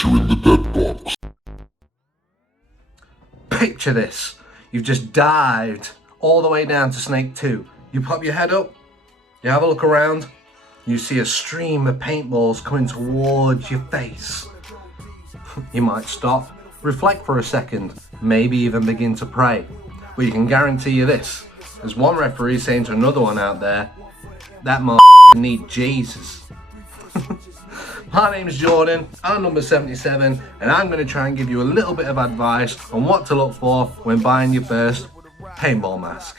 put you in the dead box. Picture this. You've just dived all the way down to Snake 2. You pop your head up, you have a look around, you see a stream of paintballs coming towards your face. You might stop, reflect for a second, maybe even begin to pray. But you can guarantee you this. There's one referee saying to another one out there, that need Jesus. My name's Jordan, I'm number 77, and I'm going to try and give you a little bit of advice on what to look for when buying your first paintball mask.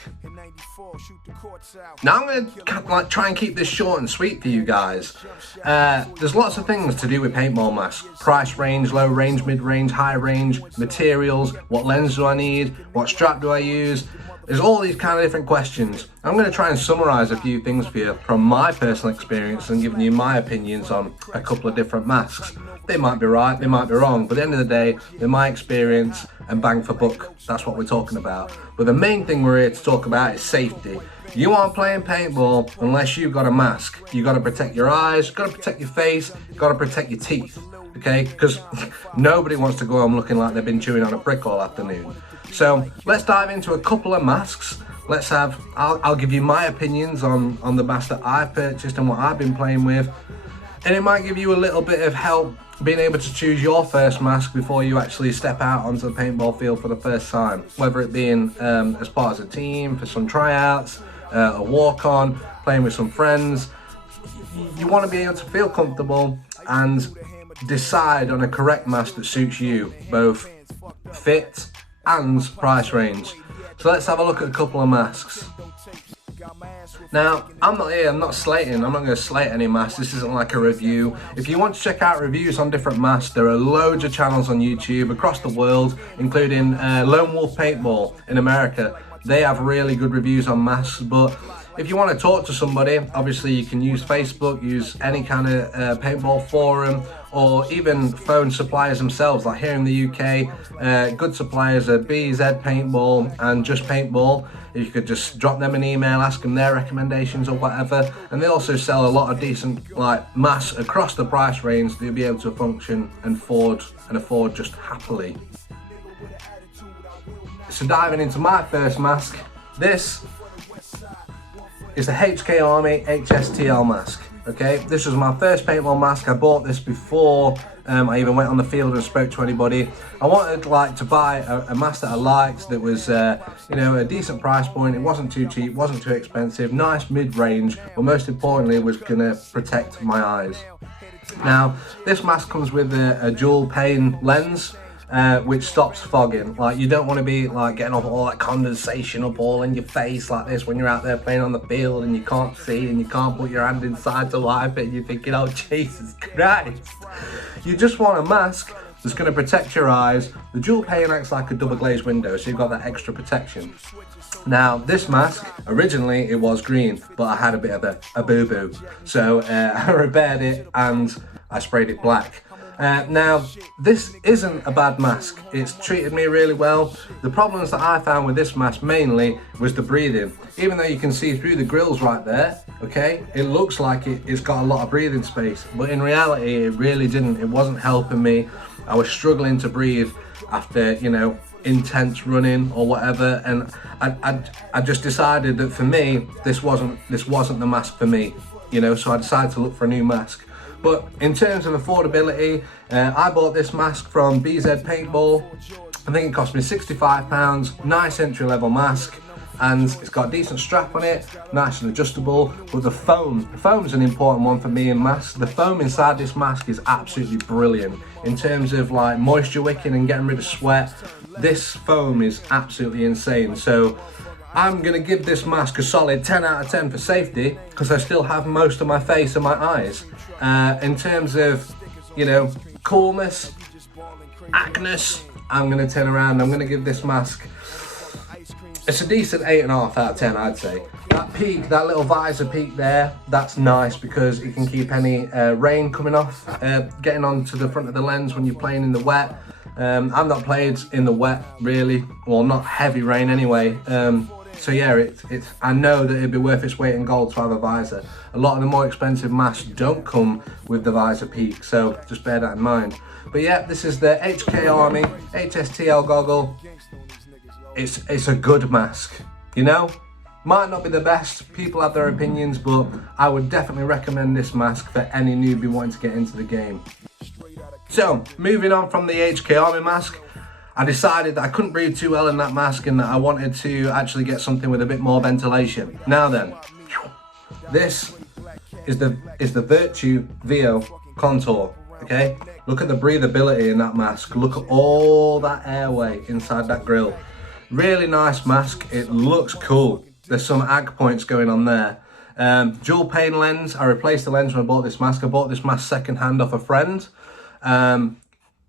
Now I'm going to try and keep this short and sweet for you guys. There's lots of things to do with paintball masks. Price range, low range, mid range, high range, materials, what lens do I need, what strap do I use. There's all these kind of different questions. I'm going to try and summarize a few things for you from my personal experience and giving you my opinions on a couple of different masks. They might be right, they might be wrong, but at the end of the day, they're my experience and bang for buck. That's what we're talking about. But the main thing we're here to talk about is safety. You aren't playing paintball unless you've got a mask. You've got to protect your eyes, you've got to protect your face, you've got to protect your teeth, okay? Because nobody wants to go home looking like they've been chewing on a brick all afternoon. So let's dive into a couple of masks. I'll give you my opinions on the mask that I've purchased and what I've been playing with. And it might give you a little bit of help being able to choose your first mask before you actually step out onto the paintball field for the first time. Whether it being as part of a team, for some tryouts, a walk-on, playing with some friends. You want to be able to feel comfortable and decide on a correct mask that suits you, both fit and price range. So let's have a look at a couple of masks. Now, I'm not slating, I'm not going to slate any masks, this isn't like a review. If you want to check out reviews on different masks, there are loads of channels on YouTube across the world, including Lone Wolf Paintball in America. They have really good reviews on masks, but if you want to talk to somebody, obviously you can use Facebook, use any kind of paintball forum, or even phone suppliers themselves. Like here in the UK, good suppliers are BZ Paintball and Just Paintball. You could just drop them an email, ask them their recommendations or whatever. And they also sell a lot of decent masks across the price range that you'll be able to function and afford just happily. So diving into my first mask, this is the HK Army HSTL mask. Okay, this was my first paintball mask. I bought this before I even went on the field and spoke to anybody. I wanted to buy a mask that I liked, that was a decent price point. It wasn't too cheap, wasn't too expensive, nice mid-range, but most importantly it was gonna protect my eyes. Now this mask comes with a dual pane lens, which stops fogging. Like, you don't want to be getting off all that condensation up all in your face like this when you're out there playing on the field and you can't see and you can't put your hand inside to wipe it and you're thinking, oh Jesus Christ. You just want a mask that's going to protect your eyes. The dual pane acts like a double glazed window, so you've got that extra protection. Now this mask, originally it was green, but I had a bit of a boo-boo, so I repaired it and I sprayed it black. Now, this isn't a bad mask. It's treated me really well. The problems that I found with this mask mainly was the breathing. Even though you can see through the grills right there, okay, it looks like it's got a lot of breathing space, but in reality, it really didn't. It wasn't helping me. I was struggling to breathe after, intense running or whatever, and I just decided that for me, this wasn't the mask for me, so I decided to look for a new mask. But in terms of affordability, I bought this mask from BZ Paintball. I think it cost me £65, nice entry level mask, and it's got a decent strap on it, nice and adjustable. But the foam's an important one for me in masks. The foam inside this mask is absolutely brilliant. In terms of moisture wicking and getting rid of sweat, this foam is absolutely insane. So I'm gonna give this mask a solid 10 out of 10 for safety, because I still have most of my face and my eyes. In terms of, coolness, acness, I'm gonna turn around. I'm gonna give this mask, it's a decent 8.5 out of 10, I'd say. That peak, that little visor peak there, that's nice because it can keep any rain coming off, getting onto the front of the lens when you're playing in the wet. I've not played in the wet really, well, not heavy rain anyway. So yeah, I know that it'd be worth its weight in gold to have a visor. A lot of the more expensive masks don't come with the visor peak, so just bear that in mind. But yeah, this is the HK Army HSTL goggle. It's a good mask, you know? Might not be the best, people have their opinions, but I would definitely recommend this mask for any newbie wanting to get into the game. So, moving on from the HK Army mask, I decided that I couldn't breathe too well in that mask and that I wanted to actually get something with a bit more ventilation. Now then, this is the Virtue VO Contour, okay? Look at the breathability in that mask. Look at all that airway inside that grill. Really nice mask, it looks cool. There's some ag points going on there. Dual pane lens, I replaced the lens when I bought this mask. I bought this mask second hand off a friend.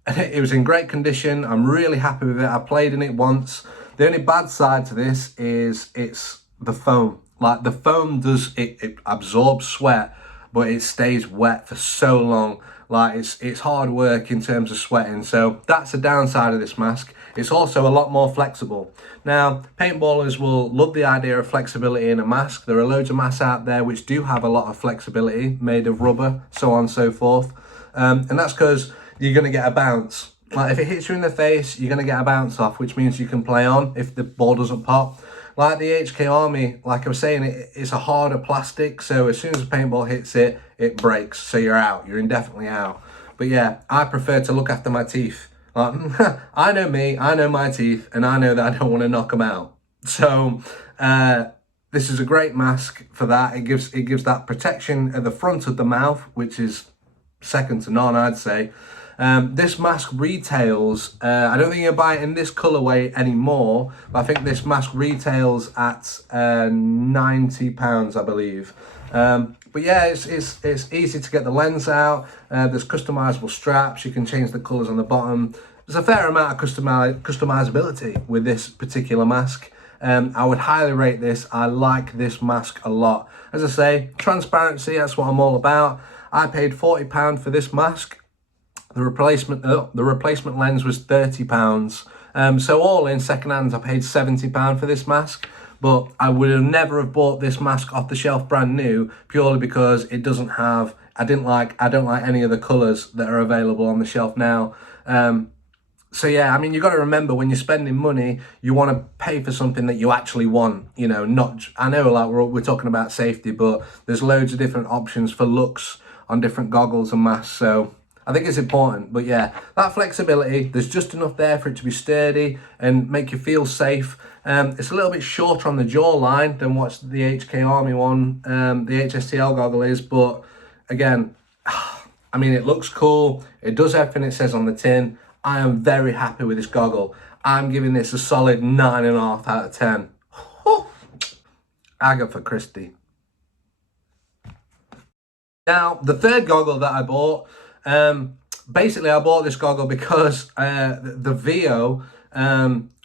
It was in great condition, I'm really happy with it. I played in it once. The only bad side to this is it's the foam. Like the foam it absorbs sweat, but it stays wet for so long. Like it's hard work in terms of sweating, so that's the downside of this mask. It's also a lot more flexible. Now, paintballers will love the idea of flexibility in a mask. There are loads of masks out there which do have a lot of flexibility, made of rubber, so on and so forth. And that's because you're going to get a bounce. Like if it hits you in the face, you're going to get a bounce off, which means you can play on if the ball doesn't pop. Like the HK Army, like I was saying, it's a harder plastic, so as soon as a paintball hits it, it breaks, so you're out, you're indefinitely out. But yeah, I prefer to look after my teeth. I know me, I know my teeth, and I know that I don't want to knock them out. So this is a great mask for that. It gives that protection at the front of the mouth, which is second to none, I'd say. This mask retails, I don't think you can buy it in this colourway anymore, but I think this mask retails at £90, I believe. But yeah, it's easy to get the lens out. There's customizable straps. You can change the colours on the bottom. There's a fair amount of customizability with this particular mask. I would highly rate this. I like this mask a lot. As I say, transparency, that's what I'm all about. I paid £40 for this mask. The replacement lens was £30. So all in second hand, I paid £70 for this mask. But I would have never have bought this mask off the shelf brand new, purely because it doesn't have, I don't like any of the colours that are available on the shelf now. So yeah, I mean, you've got to remember, when you're spending money, you want to pay for something that you actually want, you know, not, I know like we're talking about safety, but there's loads of different options for looks on different goggles and masks, so I think it's important. But yeah, that flexibility, there's just enough there for it to be sturdy and make you feel safe. It's a little bit shorter on the jawline than what the HK Army one, the HSTL goggle is, but again, I mean, it looks cool. It does everything it says on the tin. I am very happy with this goggle. I'm giving this a solid 9.5 out of 10. Agatha Christie. Now, the third goggle that I bought, basically I bought this goggle because the VO,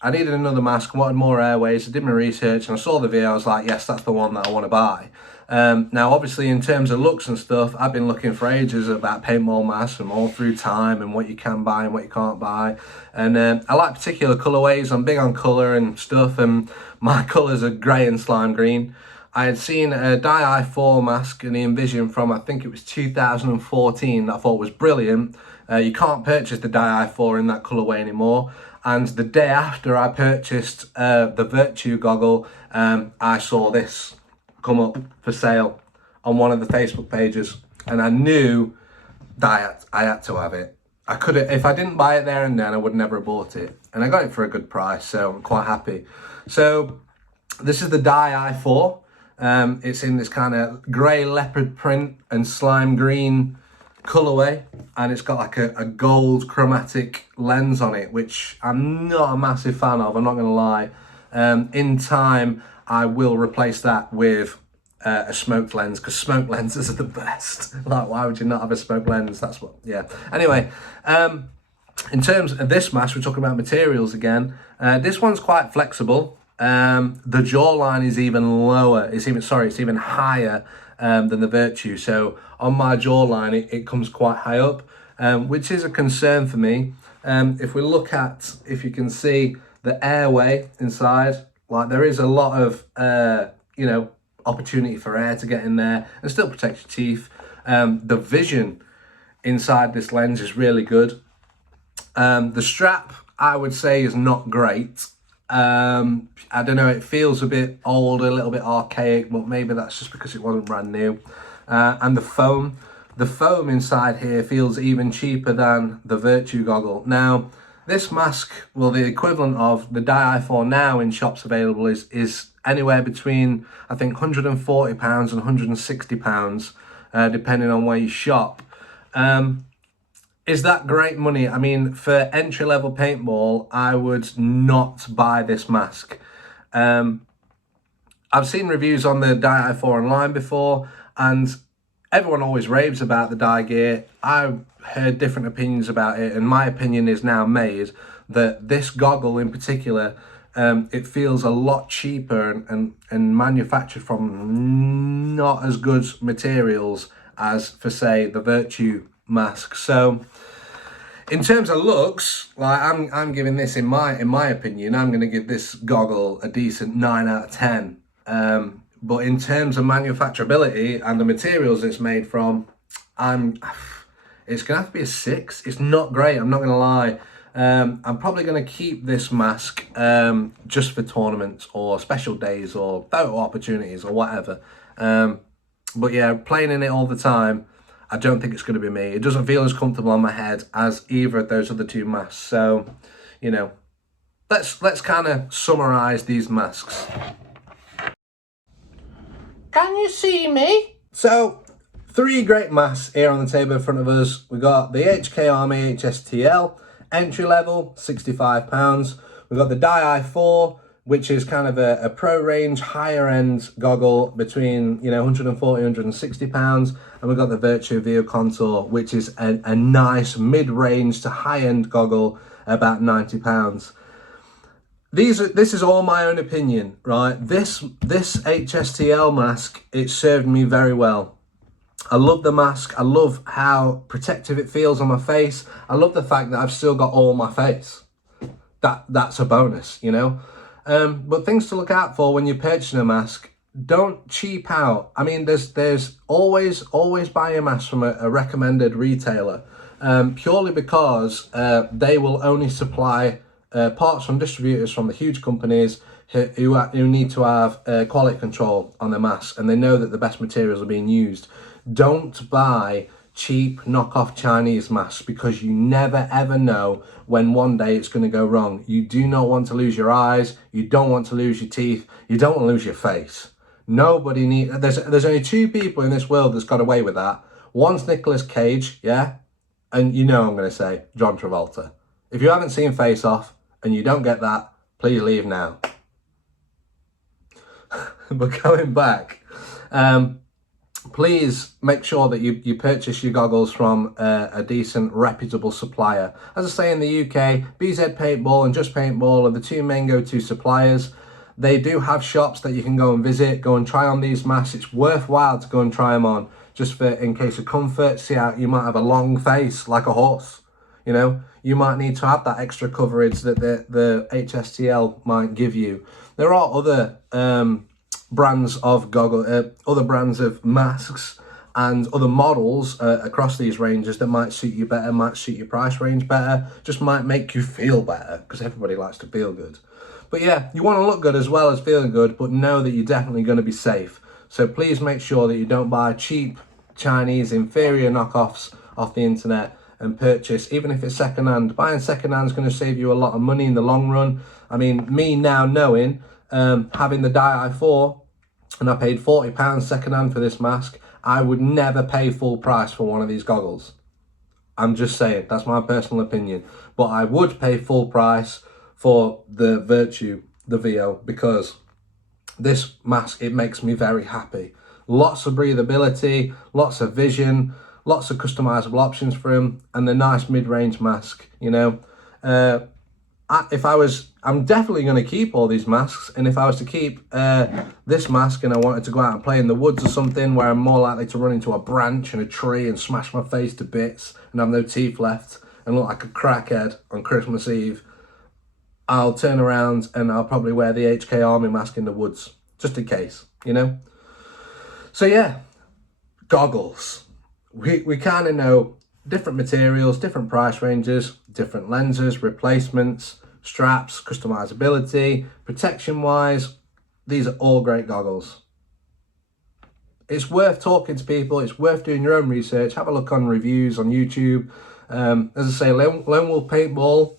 I needed another mask, wanted more airways. I did my research and I saw the VO. I was like, yes, that's the one that I want to buy. Now, obviously, in terms of looks and stuff, I've been looking for ages about paintball masks and all through time and what you can buy and what you can't buy. And I like particular colourways. I'm big on colour and stuff, and my colours are grey and slime green. I had seen a Dye I4 mask in the Envision from, I think it was 2014, that I thought was brilliant. You can't purchase the Dye I4 in that colourway anymore. And the day after I purchased the Virtue goggle, I saw this come up for sale on one of the Facebook pages, and I knew that I had to have it. I could have, if I didn't buy it there and then, I would never have bought it, and I got it for a good price, so I'm quite happy. So this is the Dye I4. It's in this kind of grey leopard print and slime green colourway, and it's got like a gold chromatic lens on it, which I'm not a massive fan of, I'm not gonna lie. In time I will replace that with a smoked lens, because smoked lenses are the best. Like, why would you not have a smoked lens? That's what, yeah. Anyway, in terms of this mask, we're talking about materials again. This one's quite flexible. The jawline is even lower. It's even higher than the Virtue. So on my jawline, it comes quite high up, which is a concern for me. If we look at, if you can see the airway inside, Like, there is a lot of, you know, opportunity for air to get in there and still protect your teeth. The vision inside this lens is really good. The strap, I would say, is not great. I don't know, it feels a bit old, a little bit archaic, but maybe that's just because it wasn't brand new. And the foam inside here feels even cheaper than the Virtue goggle. Now, this mask, well, the equivalent of the Dye i4 now in shops available is anywhere between, I think, £140 and £160, depending on where you shop. Is that great money? I mean, for entry-level paintball, I would not buy this mask. I've seen reviews on the Dye i4 online before, and everyone always raves about the dye gear. I've heard different opinions about it, and my opinion is now made that this goggle in particular, it feels a lot cheaper and manufactured from not as good materials as, for say, the Virtue mask. So in terms of looks, like, I'm giving this, in my opinion, I'm going to give this goggle a decent 9 out of 10. But in terms of manufacturability and the materials it's made from, it's going to have to be a 6. It's not great, I'm not going to lie. I'm probably going to keep this mask just for tournaments or special days or photo opportunities or whatever. But yeah, playing in it all the time, I don't think it's going to be me. It doesn't feel as comfortable on my head as either of those other two masks. So, you know, let's kind of summarize these masks. Can you see me? So, 3 great masks here on the table in front of us. We got the HK Army HSTL, entry level, £65. We've got the Dye i4, which is kind of a pro range, higher end goggle between, you know, £140, £160. And we've got the Virtue Veo Contour, which is a nice mid-range to high-end goggle, about £90. This is all my own opinion, right? This HSTL mask, it served me very well. I love the mask. I love how protective it feels on my face. I love the fact that I've still got all my face. That's a bonus, you know? But things to look out for when you're purchasing a mask: don't cheap out. I mean, there's always buy a mask from a recommended retailer, purely because they will only supply parts from distributors from the huge companies who need to have quality control on their masks, and they know that the best materials are being used. Don't buy cheap knockoff Chinese masks, because you never ever know when one day it's going to go wrong. You do not want to lose your eyes, you don't want to lose your teeth, you don't want to lose your face. Nobody needs, there's only 2 people in this world that's got away with that. One's Nicolas Cage, yeah, and you know I'm going to say John Travolta. If you haven't seen Face Off and you don't get that, please leave now. But going back, please make sure that you purchase your goggles from a decent, reputable supplier. As I say, in the UK, BZ Paintball and Just Paintball are the 2 main go-to suppliers. They do have shops that you can go and visit, go and try on these masks. It's worthwhile to go and try them on, just for in case of comfort. See how you might have a long face like a horse, you know? You might need to have that extra coverage that the HSTL might give you. There are other brands of other brands of masks and other models across these ranges that might suit you better, might suit your price range better, just might make you feel better, because everybody likes to feel good. But yeah, you want to look good as well as feeling good, but know that you're definitely going to be safe. So please make sure that you don't buy cheap Chinese inferior knockoffs off the internet and purchase, even if it's secondhand. Buying secondhand is going to save you a lot of money in the long run. I mean, me now knowing, having the Dye i4, and I paid £40 secondhand for this mask, I would never pay full price for one of these goggles. I'm just saying, that's my personal opinion. But I would pay full price for the Virtue, the Veo, because this mask, it makes me very happy. Lots of breathability, lots of vision, lots of customizable options for him, and a nice mid-range mask, you know. I'm definitely going to keep all these masks, and if I was to keep this mask and I wanted to go out and play in the woods or something where I'm more likely to run into a branch and a tree and smash my face to bits and have no teeth left and look like a crackhead on Christmas Eve, I'll turn around and I'll probably wear the HK Army mask in the woods, just in case, you know? So yeah, goggles. We kind of know different materials, different price ranges, different lenses, replacements, straps, customizability, protection-wise. These are all great goggles. It's worth talking to people. It's worth doing your own research. Have a look on reviews on YouTube. As I say, Lone Wolf Paintball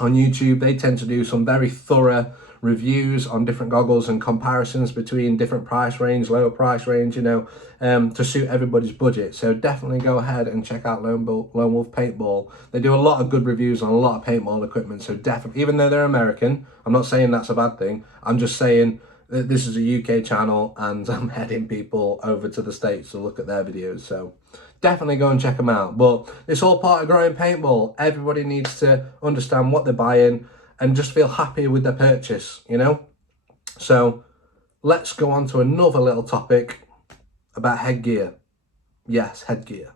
on YouTube, they tend to do some very thorough reviews on different goggles and comparisons between different price range, lower price range, you know, to suit everybody's budget. So definitely go ahead and check out Lone Wolf Paintball. They do a lot of good reviews on a lot of paintball equipment. So definitely, even though they're American, I'm not saying that's a bad thing. I'm just saying that this is a UK channel and I'm heading people over to the States to look at their videos. So definitely go and check them out. But it's all part of growing paintball. Everybody needs to understand what they're buying and just feel happy with their purchase, you know? So let's go on to another little topic about headgear. Yes, headgear.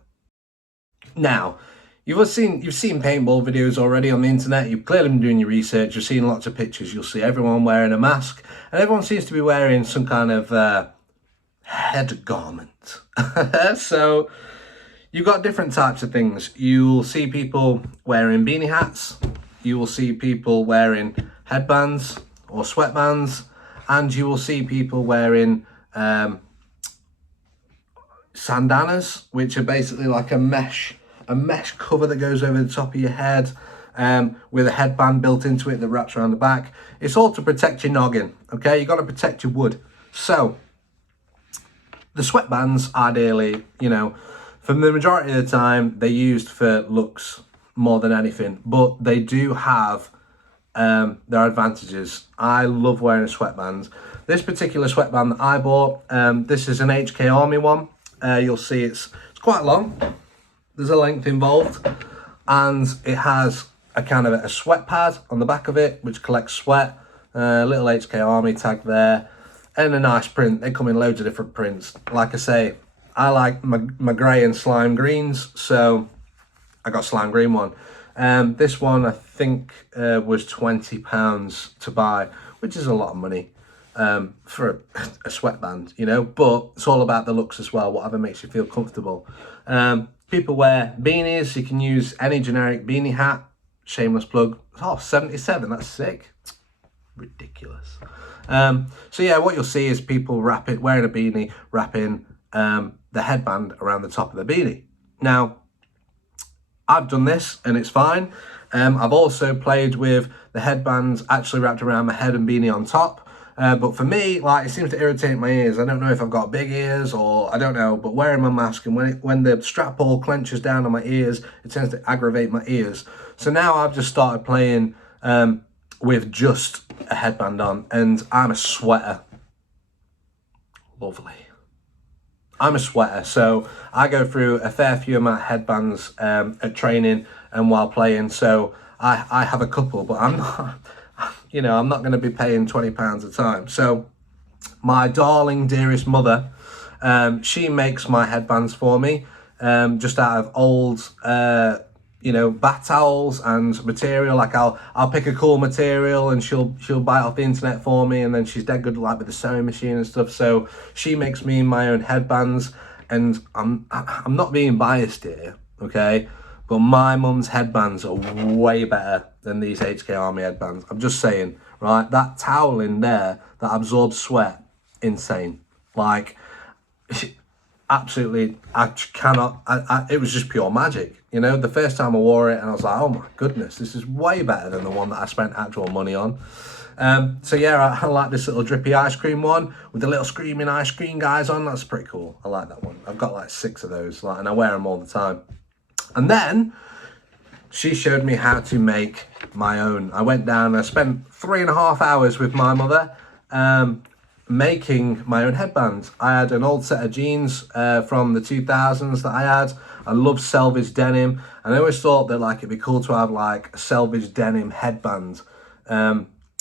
Now, you've seen paintball videos already on the internet. You've clearly been doing your research. You've seen lots of pictures. You'll see everyone wearing a mask, and everyone seems to be wearing some kind of head garment. So you've got different types of things. You'll see people wearing beanie hats. You will see people wearing headbands or sweatbands, and you will see people wearing sandanas, which are basically like a mesh cover that goes over the top of your head with a headband built into it that wraps around the back. It's all to protect your noggin, okay? You've got to protect your wood. So the sweatbands, ideally, you know, for the majority of the time, they're used for looks more than anything, but they do have their advantages. I love wearing a sweatband. This particular sweatband that I bought, this is an HK Army one. You'll see it's quite long. There's a length involved, and it has a kind of a sweat pad on the back of it, which collects sweat. Little HK Army tag there, and a nice print. They come in loads of different prints. Like I say, I like my grey and slime greens, so I got slime green one. This one I think was £20 to buy, which is a lot of money for a sweatband, you know, but it's all about the looks as well, whatever makes you feel comfortable. People wear beanies. You can use any generic beanie hat. Shameless plug. Oh, 77, that's sick. Ridiculous. So yeah, what you'll see is people wearing a beanie, wrapping the headband around the top of the beanie. Now, I've done this and it's fine. I've also played with the headbands actually wrapped around my head and beanie on top. But for me, like, it seems to irritate my ears. I don't know if I've got big ears or I don't know, but wearing my mask and when the strap all clenches down on my ears, it tends to aggravate my ears. So now I've just started playing with just a headband on, and I'm a sweater. Lovely. I'm a sweater, so I go through a fair few amount of headbands at training and while playing. So I have a couple, but I'm not, you know, I'm not going to be paying £20 a time. So my darling, dearest mother, she makes my headbands for me, just out of old, you know, bath towels and material. Like I'll pick a cool material and she'll buy it off the internet for me, and then she's dead good like with the sewing machine and stuff. So she makes me my own headbands, and I'm not being biased here, okay? But my mum's headbands are way better than these HK Army headbands. I'm just saying, right? That towel in there that absorbs sweat, insane. Like, absolutely, I cannot, it was just pure magic. You know, the first time I wore it and I was like, oh my goodness, this is way better than the one that I spent actual money on. So yeah, I like this little drippy ice cream one with the little screaming ice cream guys on. That's pretty cool. I like that one. I've got like 6 of those, like, and I wear them all the time. And then she showed me how to make my own. I went down, I spent 3.5 hours with my mother making my own headbands. I had an old set of jeans from the 2000s that I had. I love selvage denim, and I always thought that like it'd be cool to have like a selvage denim headband.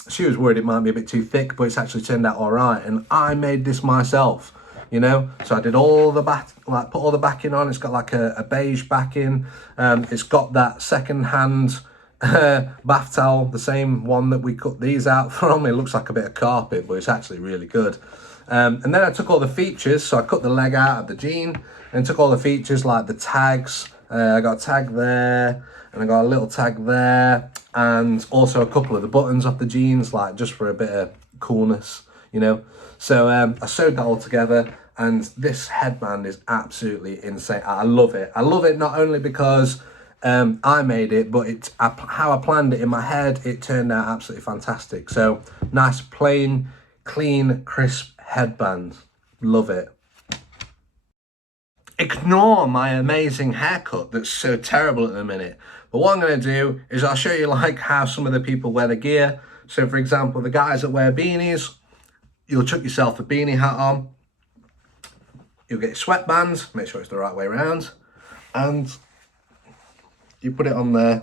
She was worried it might be a bit too thick, but it's actually turned out all right. And I made this myself, you know. So I did all the back, like put all the backing on. It's got like a beige backing. It's got that second hand bath towel, the same one that we cut these out from. It looks like a bit of carpet, but it's actually really good. And then I took all the features, so I cut the leg out of the jean and took all the features like the tags. I got a tag there, and I got a little tag there, and also a couple of the buttons off the jeans, like just for a bit of coolness, you know. So I sewed that all together, and this headband is absolutely insane. I love it. I love it not only because I made it, but it's how I planned it in my head. It turned out absolutely fantastic. So nice, plain, clean, crisp headband. Love it. Ignore my amazing haircut that's so terrible at the minute. But what I'm going to do is I'll show you like how some of the people wear the gear. So for example, the guys that wear beanies, you'll chuck yourself a beanie hat on. You'll get your sweatbands, make sure it's the right way around. And you put it on there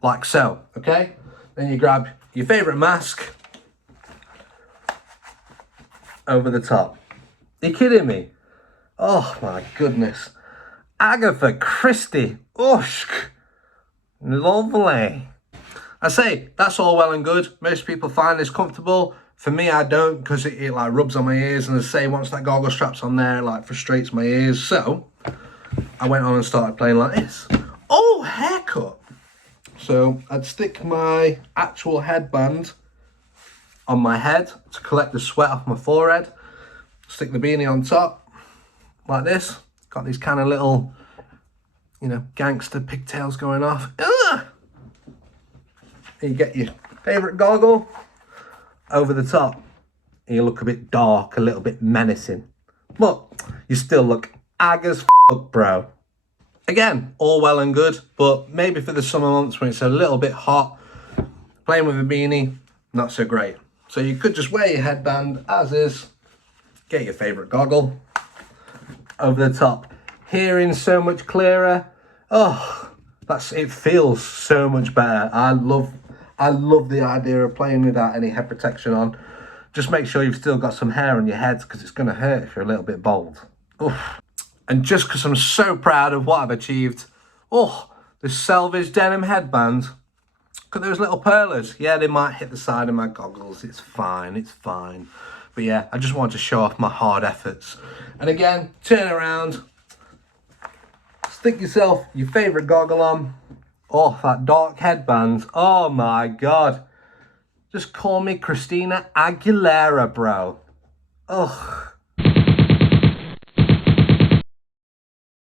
like so, okay? Then you grab your favourite mask over the top. Are you kidding me? Oh my goodness. Agatha Christie. Ushk. Lovely. I say, that's all well and good. Most people find this comfortable. For me, I don't, because it like rubs on my ears. And as I say, once that goggle strap's on there, it like frustrates my ears. So I went on and started playing like this. Oh, haircut. So I'd stick my actual headband on my head to collect the sweat off my forehead. Stick the beanie on top like this. Got these kind of little, you know, gangster pigtails going off. Ugh! You get your favourite goggle over the top. You look a bit dark, a little bit menacing. But you still look ag as fuck, bro. Again, all well and good, but maybe for the summer months when it's a little bit hot, playing with a beanie, not so great. So you could just wear your headband as is, get your favourite goggle over the top. Hearing so much clearer. Oh, it feels so much better. I love the idea of playing without any head protection on. Just make sure you've still got some hair on your head, because it's going to hurt if you're a little bit bald. Oof. And just because I'm so proud of what I've achieved, oh, this selvage denim headband. Look at those little pearlers. Yeah, they might hit the side of my goggles. It's fine, it's fine. But yeah, I just wanted to show off my hard efforts. And again, turn around. Stick yourself your favourite goggle on. Oh, that dark headband. Oh my God. Just call me Christina Aguilera, bro. Ugh.